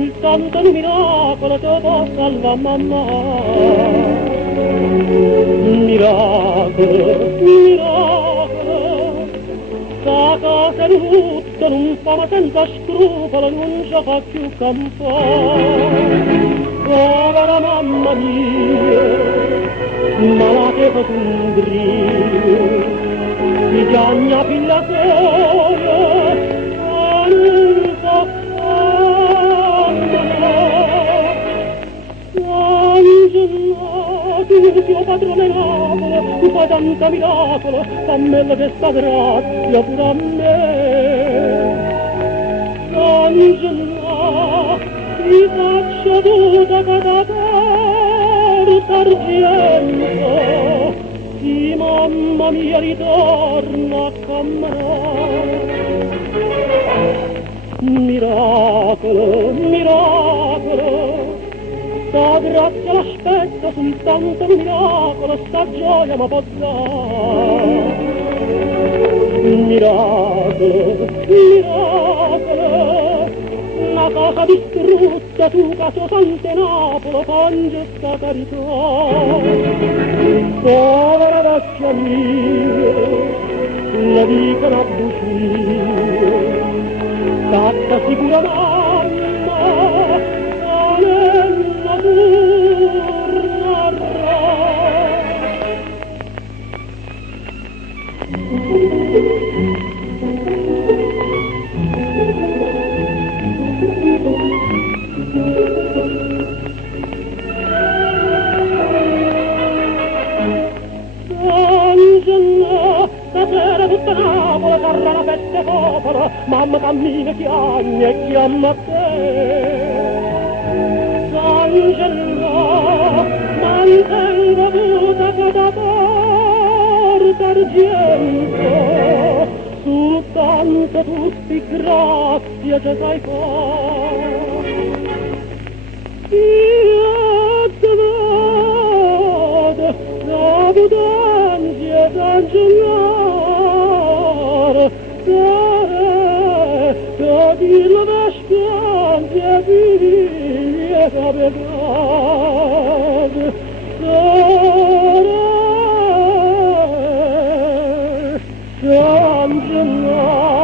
soltanto un miracolo te può salvare mamma. Miracolo, miracolo, sta casa è brutta, non fama senza scrupolo, non ci fa più campare. Povera mamma mia, malate per un brio, mi piagna figlia sola, non so tu tuo padrone Napoli, tu fai tanta miracolo, fammela questa grazia pure a me. Angela, ti faccio tutta cada porta argento, sì mamma mia ritorna a camminare. Miracolo, miracolo, sta grazia l'aspetto, soltanto un miracolo, sta gioia ma può dare. Miracolo, miracolo, una casa distrutta, tu caso Sante Napolo, pange sta carità. Povera vecchia mia, la dicono a bugie, fatta sicura mamma, nella tornerà. Angela, stasera tutta Napoli sarà una festa popolo, mamma cammina, chiama e chiama te. Angela, mantengo tutta cada porta argento, soltanto tutti grazie ci sai fare. Io te vado, da Budanzia d'Angelare, da Villa Vescanzia di Vieta Begade, Angela.